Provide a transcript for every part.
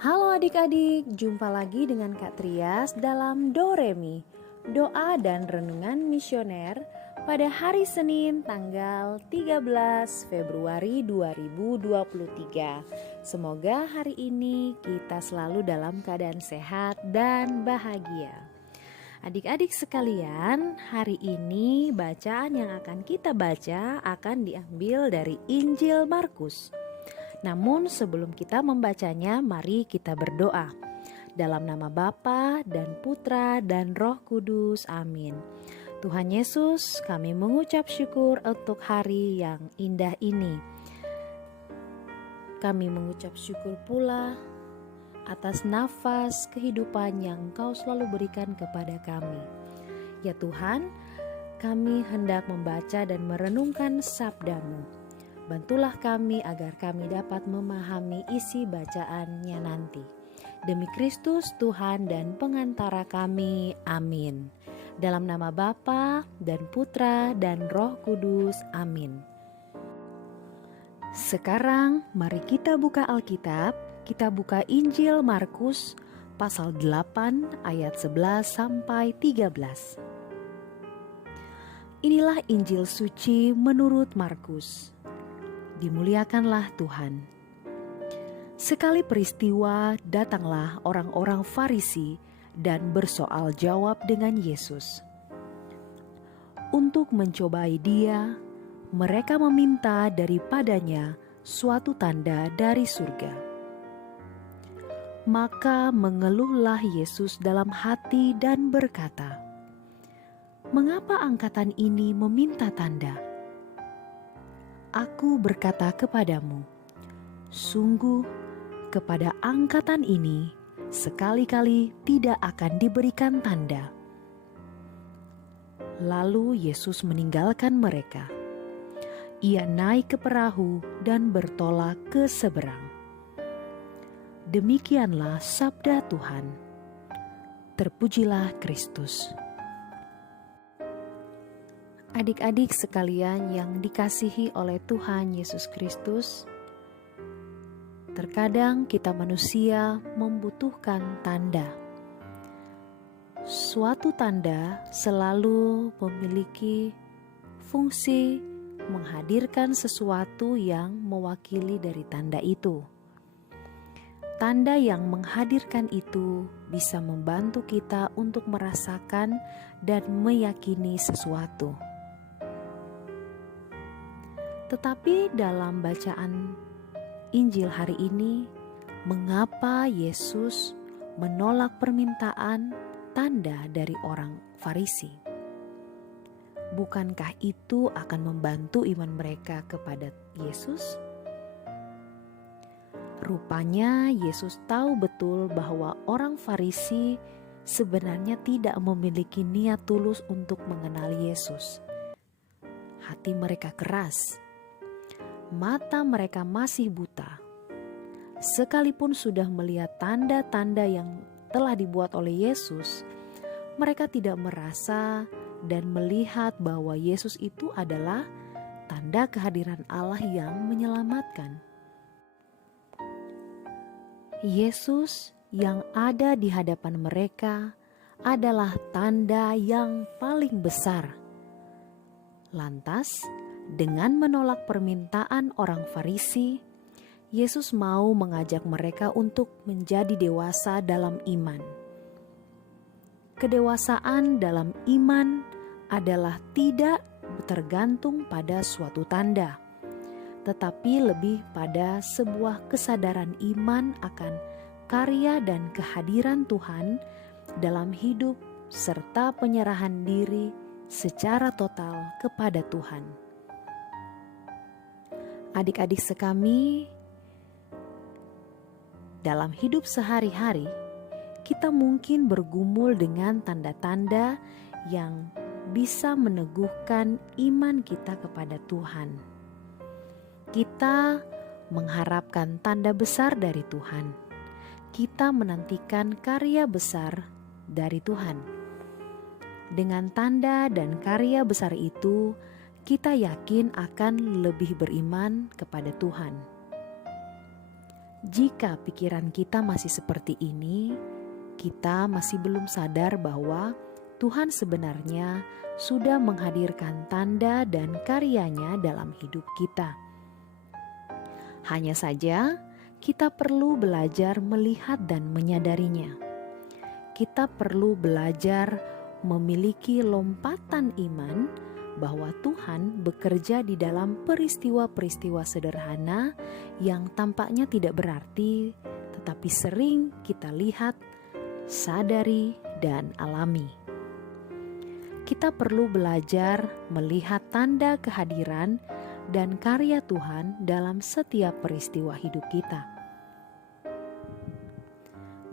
Halo adik-adik, jumpa lagi dengan Kak Trias dalam Doremi, doa dan renungan misioner pada hari Senin tanggal 13 Februari 2023. Semoga hari ini kita selalu dalam keadaan sehat dan bahagia. Adik-adik sekalian, hari ini bacaan yang akan kita baca akan diambil dari Injil Markus. Namun sebelum kita membacanya, mari kita berdoa. Dalam nama Bapa dan Putra dan Roh Kudus, amin. Tuhan Yesus, kami mengucap syukur untuk hari yang indah ini. Kami mengucap syukur pula atas nafas kehidupan yang Engkau selalu berikan kepada kami. Ya Tuhan, kami hendak membaca dan merenungkan sabda-Mu. Bantulah kami agar kami dapat memahami isi bacaannya nanti. Demi Kristus Tuhan dan pengantara kami, amin. Dalam nama Bapa dan Putra dan Roh Kudus, amin. Sekarang mari kita buka Alkitab. Kita buka Injil Markus pasal 8 ayat 11 sampai 13. Inilah Injil suci menurut Markus. Dimuliakanlah Tuhan. Sekali peristiwa datanglah orang-orang Farisi dan bersoal jawab dengan Yesus. Untuk mencobai Dia, mereka meminta daripadanya suatu tanda dari surga. Maka mengeluhlah Yesus dalam hati dan berkata, "Mengapa angkatan ini meminta tanda? Aku berkata kepadamu, sungguh kepada angkatan ini sekali-kali tidak akan diberikan tanda." Lalu Yesus meninggalkan mereka. Ia naik ke perahu dan bertolak ke seberang. Demikianlah sabda Tuhan. Terpujilah Kristus. Adik-adik sekalian yang dikasihi oleh Tuhan Yesus Kristus, terkadang kita manusia membutuhkan tanda. Suatu tanda selalu memiliki fungsi menghadirkan sesuatu yang mewakili dari tanda itu. Tanda yang menghadirkan itu bisa membantu kita untuk merasakan dan meyakini sesuatu. Tetapi dalam bacaan Injil hari ini, mengapa Yesus menolak permintaan tanda dari orang Farisi? Bukankah itu akan membantu iman mereka kepada Yesus? Rupanya Yesus tahu betul bahwa orang Farisi sebenarnya tidak memiliki niat tulus untuk mengenal Yesus. Hati mereka keras. Mata mereka masih buta. Sekalipun sudah melihat tanda-tanda yang telah dibuat oleh Yesus, mereka tidak merasa dan melihat bahwa Yesus itu adalah tanda kehadiran Allah yang menyelamatkan. Yesus yang ada di hadapan mereka adalah tanda yang paling besar. Lantas, dengan menolak permintaan orang Farisi, Yesus mau mengajak mereka untuk menjadi dewasa dalam iman. Kedewasaan dalam iman adalah tidak tergantung pada suatu tanda, tetapi lebih pada sebuah kesadaran iman akan karya dan kehadiran Tuhan dalam hidup serta penyerahan diri secara total kepada Tuhan. Adik-adik sekami, dalam hidup sehari-hari, kita mungkin bergumul dengan tanda-tanda yang bisa meneguhkan iman kita kepada Tuhan. Kita mengharapkan tanda besar dari Tuhan. Kita menantikan karya besar dari Tuhan. Dengan tanda dan karya besar itu, kita yakin akan lebih beriman kepada Tuhan. Jika pikiran kita masih seperti ini, kita masih belum sadar bahwa Tuhan sebenarnya sudah menghadirkan tanda dan karyanya dalam hidup kita. Hanya saja, kita perlu belajar melihat dan menyadarinya. Kita perlu belajar memiliki lompatan iman bahwa Tuhan bekerja di dalam peristiwa-peristiwa sederhana yang tampaknya tidak berarti, tetapi sering kita lihat, sadari, dan alami. Kita perlu belajar melihat tanda kehadiran dan karya Tuhan dalam setiap peristiwa hidup kita.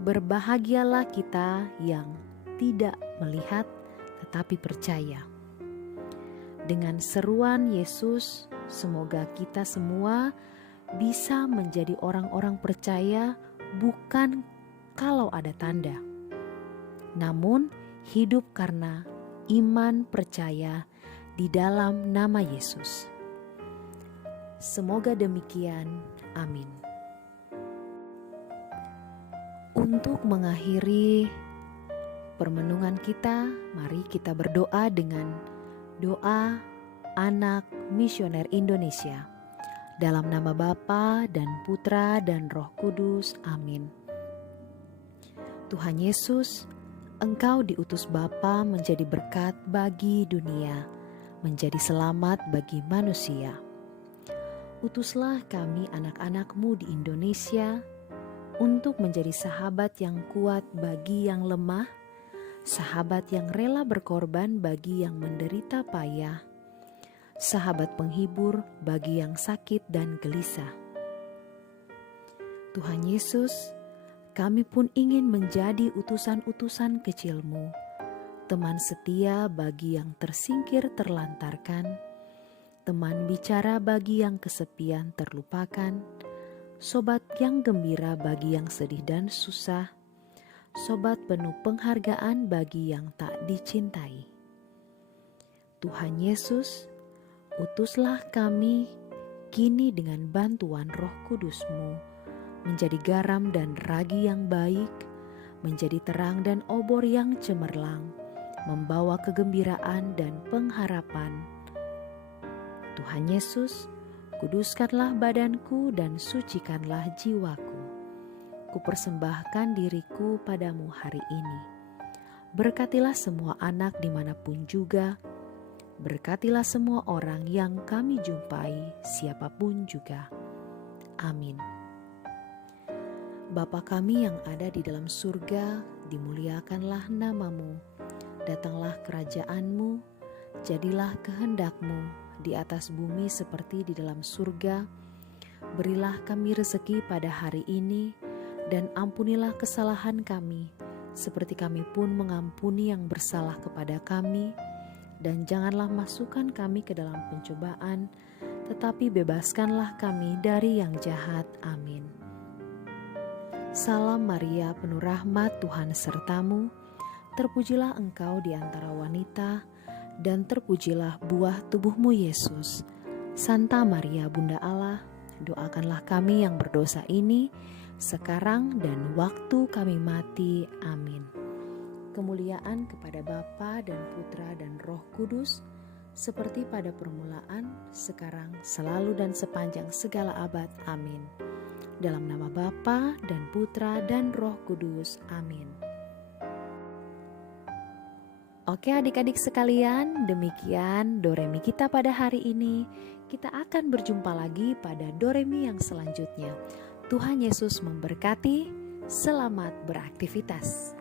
Berbahagialah kita yang tidak melihat tetapi percaya. Dengan seruan Yesus, semoga kita semua bisa menjadi orang-orang percaya bukan kalau ada tanda, namun hidup karena iman percaya di dalam nama Yesus. Semoga demikian. Amin. Untuk mengakhiri permenungan kita, mari kita berdoa dengan doa anak misioner Indonesia. Dalam nama Bapa dan Putra dan Roh Kudus. Amin. Tuhan Yesus, Engkau diutus Bapa menjadi berkat bagi dunia, menjadi selamat bagi manusia. Utuslah kami anak-anak-Mu di Indonesia untuk menjadi sahabat yang kuat bagi yang lemah, sahabat yang rela berkorban bagi yang menderita payah, sahabat penghibur bagi yang sakit dan gelisah. Tuhan Yesus, kami pun ingin menjadi utusan-utusan kecil-Mu, teman setia bagi yang tersingkir terlantarkan, teman bicara bagi yang kesepian terlupakan, sobat yang gembira bagi yang sedih dan susah, sobat penuh penghargaan bagi yang tak dicintai. Tuhan Yesus, utuslah kami kini dengan bantuan Roh Kudus-Mu, menjadi garam dan ragi yang baik, menjadi terang dan obor yang cemerlang, membawa kegembiraan dan pengharapan. Tuhan Yesus, kuduskanlah badanku dan sucikanlah jiwaku. Kupersembahkan diriku padamu hari ini. Berkatilah semua anak dimanapun juga. Berkatilah semua orang yang kami jumpai, siapapun juga. Amin. Bapa kami yang ada di dalam surga, dimuliakanlah nama-Mu. Datanglah kerajaan-Mu, jadilah kehendak-Mu di atas bumi seperti di dalam surga. Berilah kami rezeki pada hari ini, dan ampunilah kesalahan kami, seperti kami pun mengampuni yang bersalah kepada kami. Dan janganlah masukkan kami ke dalam pencobaan, tetapi bebaskanlah kami dari yang jahat. Amin. Salam Maria, penuh rahmat, Tuhan sertamu. Terpujilah engkau di antara wanita, dan terpujilah buah tubuhmu Yesus. Santa Maria Bunda Allah, doakanlah kami yang berdosa ini, sekarang dan waktu kami mati. Amin. Kemuliaan kepada Bapa dan Putra dan Roh Kudus, seperti pada permulaan, sekarang, selalu dan sepanjang segala abad. Amin. Dalam nama Bapa dan Putra dan Roh Kudus. Amin. Oke adik-adik sekalian, demikian Doremi kita pada hari ini. Kita akan berjumpa lagi pada Doremi yang selanjutnya. Tuhan Yesus memberkati, selamat beraktivitas.